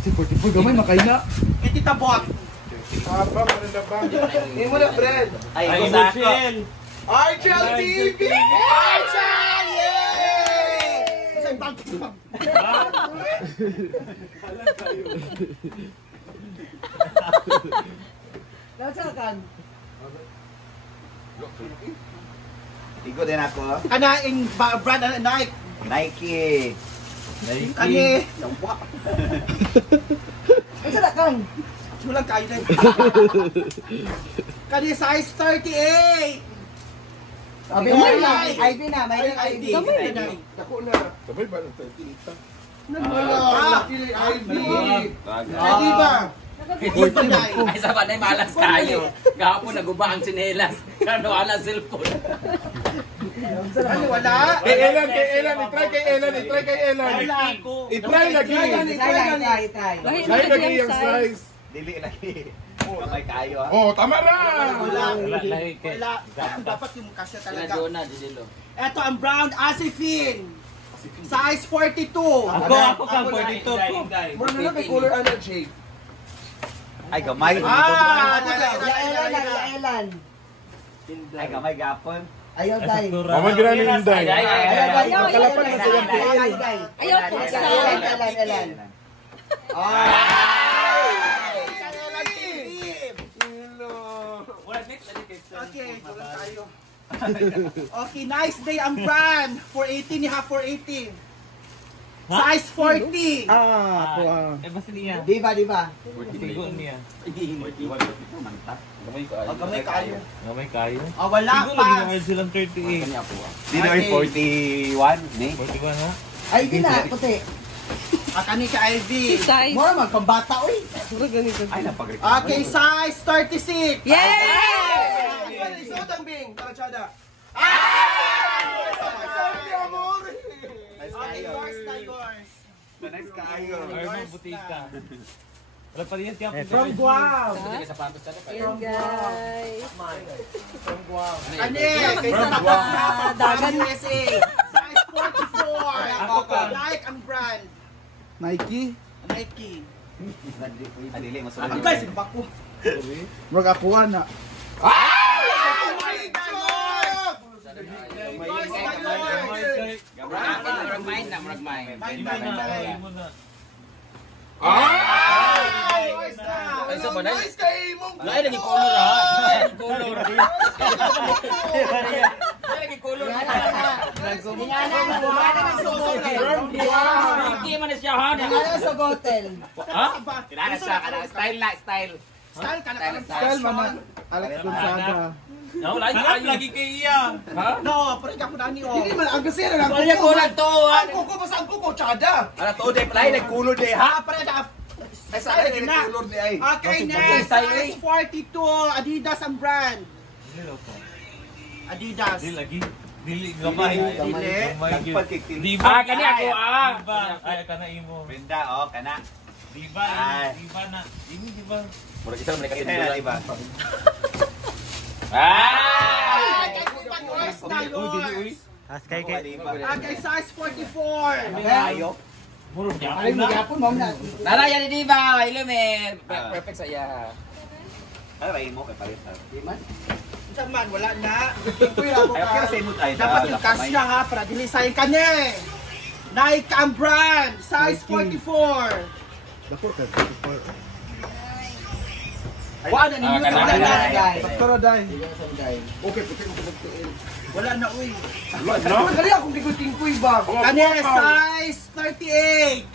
Si 44 gamay makain na. Tita Bot. Abang, ano na ba? Hindi mo na, Fred. Ay, Argel! Argel TV! Argel! Yay! Isang bang. Nasakan. Igo din ako. Kanaing brand na Nike. Nike. Kani. Yawa. Nasakan. Walang kayo na. Kani size 38. Sabi na, ID na, may ID. Gamay na. Ako na. Sabay ba ng 38? Ah, ID. ID ba? Ay, sabi na malas kayo. Kahapon naguba ang sinelas. Kano ala cellphone. Ano wala? Kay Elan, itry kay Elan. Itry lagi. Try. Try lagi yung size. Dili lagi. Kamay kayo ha. Oh, tama na. Wala. Like Wala. Dapat yung kasya talaga. Sinadona, dilo. Ito ang brown Asifin. Size 42. Ako ka 42 ko. Muna na kay color ano, Jake. Ay, gamay. Yaelan. Ay, gamay gapon. Ayaw tayo. Mamang ginani yung day. Magkalapan na sa yan. Ayaw po sa Elan. Okay, tuloy tayo. Okay, nice day ang brand. 480 ni ha, 480. Size 40. Ako Eh, basta niya. Diba? Sigo niya. Gamay kayo. Gamay kayo. Wala Sigo pa. lagi naman silang 38. Dito ay 41, ni? 41 ha? Ay, di na, puti. Kani ka IV. size. Mura man, pambata, uy. Ay, napag-record. Okay, size 36. Yay! Isuot ang bing, tarachada. Okay, yours na yours. Nice kayo. Armo Butika. Wala pa rin yan. From Guam. Ayan guys. Kani, kaysa Dagan. Dagan USA. Size 44. Like ang brand. Nike. Nike. Adili, Ano masulit. guys, bako. Mag-akuha na. Lain lagi color ha. Color. Lagi color. Hindi man siya ha. Sa hotel. Ha? Kilala siya, style na, style. Style ka na pala. Style man, Alex Gonzaga. No, lagi kay iya. Ha? No, pero ikaw na ni Hindi man, ang kasi na lang. Wala ko lang to. Ang kuko, basta ang kuko, tsada. Ano to, de play, nag-color de ha? Pare na. Ay, sa akin, nag-color de ay. Okay, next. Size 42. Adidas ang brand. Adidas. Dili lagi. Dili gamay. Dili. Diba? Kani ako Diba? Ay kana imo. Brenda, oh, kana. Diba? Diba na. Ini diba? Mura kita mereka tindulan, di ba? Yours na yours. Okay, size 44. Ayo. Murog niya. Ay, mag-apon, ma'am na. Nalaya ni Diba. Ilumin. Perfect saya. Ano ba mo kay palit? Saman, wala na. Ay, okay sa imo tayo. Dapat yung cash na ha, para dilisayin ka niya. Nike ang brand. Size 44. Wala na ninyo Kana wala na. Guys. Doktora Day. Okay, puti mo puti. Wala na uy. Ano gali akong tingkoy ba? Kani size 38.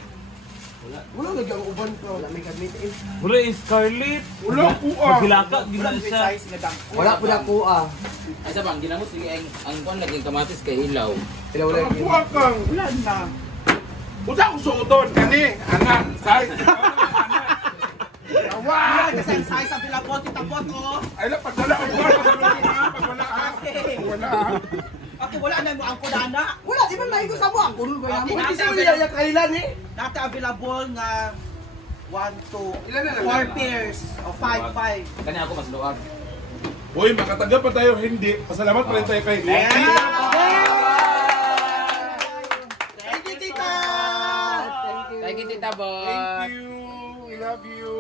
Wala lagi ang uban ko. Wala may gamit eh. Wala is Scarlett. Wala po ah. Magilaka gina siya. Wala po na po ah. Ay sa bang ginamos sige ang kon lagi kamatis kay ilaw. Sila wala Wala yung po kang. Wala na. Usa ko suoton kani, anak, size. Wala kasi ang size ang pilapot, itapot oh. Ay, la pagwala ang pagwala ha. Wala ha. Okay, wala na mo ang kunana. Wala, di ba nahin ko sa mo? Ang kulul ko yan. Hindi Hindi sila yung kailan eh. Nata available nga 1, 2, Ilan na lang? 4 pairs o 5, 5. Kani ako mas luag. Uy, makataga pa tayo hindi. Pasalamat pa rin tayo kay. Thank you, tita! Kay kita boss. Thank you. We love you.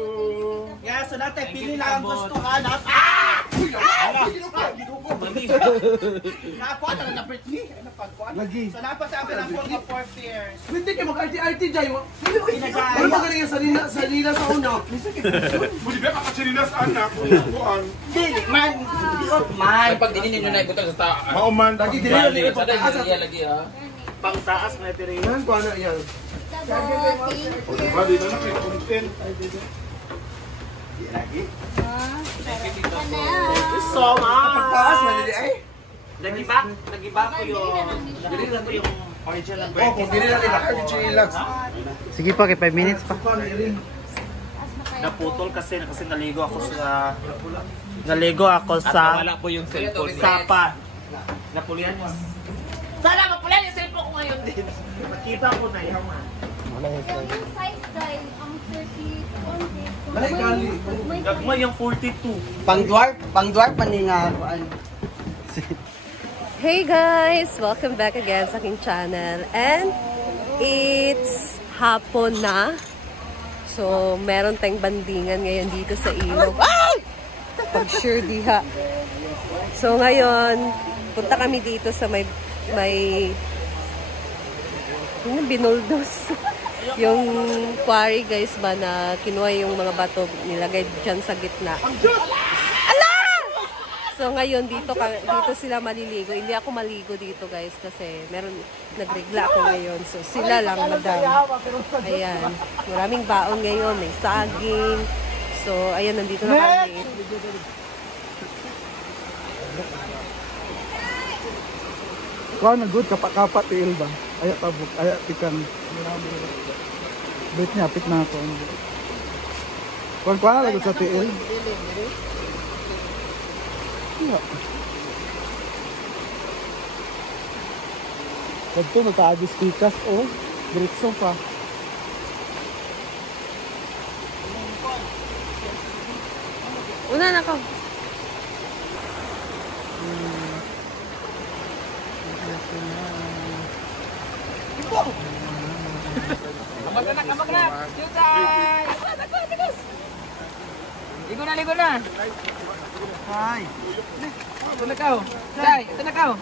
Yeah, so natin, pili na ang gusto ka na. Nakuha na Britney. Ano pagkuha? Lagi. So napasabi ng 4 years. Hindi kayo mag-arty-arty dyan. Ano ba ganyan sa lila sa una? Muli ba kakasirinas anak? Man. Ay, pag dininin nyo na ibutang sa taas. Mauman. Lagi din yan. Sa dahil lagi ha. Pang taas na ito rin. Yan, paano yan? O diba, dito na kayo content. So much. Pagtaas, malili ay. Nagiba ko yung original Oh, kung dili na nila, hard to relax. Sige pa, kay 5 minutes pa. Naputol kasi naligo ako sa Wala po yung cellphone. sapa. Napulian mo. Sana mapulian yung cellphone ko ngayon din. Makita ko na yung Yung size guys, ang 30, Ay, gali. Gagma yung 42. Pang-dwarf pa ni nga. Hey guys! Welcome back again sa aking channel. And it's hapon na. So, meron tayong bandingan ngayon dito sa ilog. Ay! Pag sure diha. So, ngayon, punta kami dito sa may binuldos. Yung quarry guys ba na kinuha yung mga bato nilagay dyan sa gitna. Ala! So ngayon dito sila maliligo. Hindi ako maligo dito guys kasi nagregla ako ngayon. So sila lang madam. Ayan. Maraming baon ngayon. May saging. So ayan, nandito na kami. Kuha na good, kapat tiil ba? Ayak tabuk, ayak pikan. Bait niya, pit na ako. Kuha na lagot sa tiil. Iya. Ito, magkaagis pikas, oh. Diretso pa. Una na ko. Kamag na! Yutay! Ligo na! Hi. Ito na kao! Chay! Ito na kao!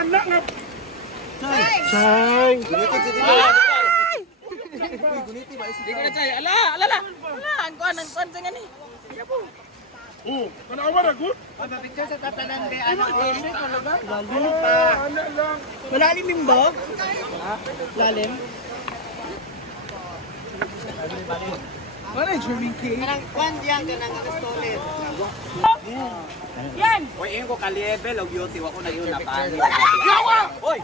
Anak nga. Chay! Ligo na Chay! Ala! Ang kuhan sa nga ni! Oh, kanawa na good? Pagpapicture sa tatanan de ano eh. Anak lang. Malalim yung ba? Lalim. Ano yung swimming king? Kanang kwan diyan kanang stolen. Oy, ingo ka level og beauty wa ko na yun na pani. Oy.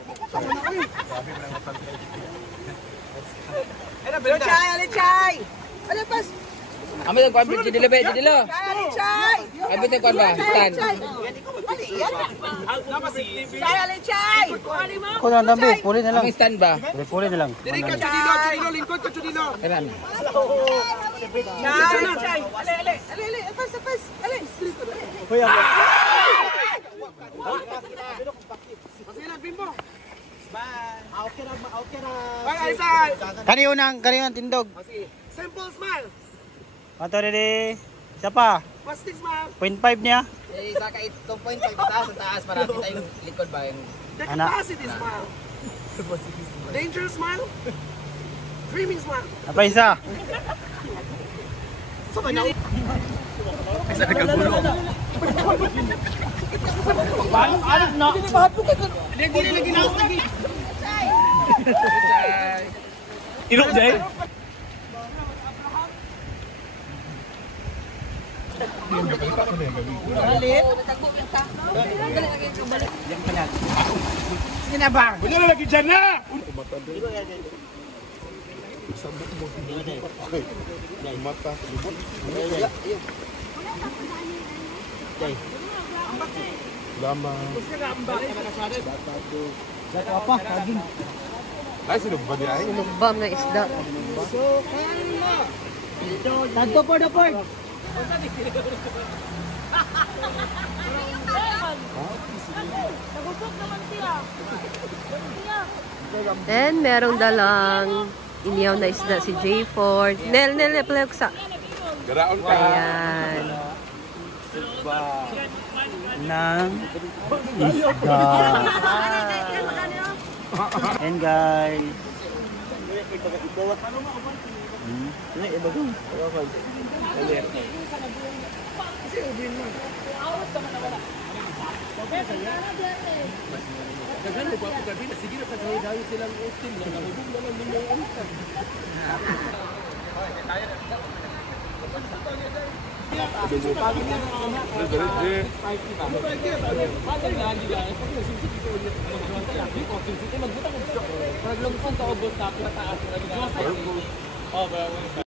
Era Chay, ali Chay. Ano pas? Kami yung kuhan bridge dilo be! Dilo! Ali Chay. Kami yung kuhan ba? Stand! Chay, ali Chay. Kuha na dami, puli na lang. Kami stand ba? Puli na lang. Dili ka Chudilo, lingkod ka Chudilo. Kailan? Chay. Ali, pas. Ali. Kuya. Masila bimbo. Bye. Okay na. Bye, Isay. Kaniyong tindog. Simple smile. Ato rin siya pa. Plastic smile. 0.5 niya. Eh, saka 2.5 taas sa taas para kita yung likod ba yung... The Anak. capacity smile. Dangerous smile. Dreaming smile. Apa isa? So, na. Isa na kagulo. Anak na. Hindi ba hapo ka? Hindi lagi na ako lagi. Ilok jay. Sige na ba? Wala na lagi dyan na. Okay. Mata. Lama. Apa? Saging. Ay, sino ba niya? Ay, Bam na isda. Tanto po na po. Then, merong dalang inihaw na isda si J4. Nel, sa. Garaon ka. Ayan. Ng isda. And guys.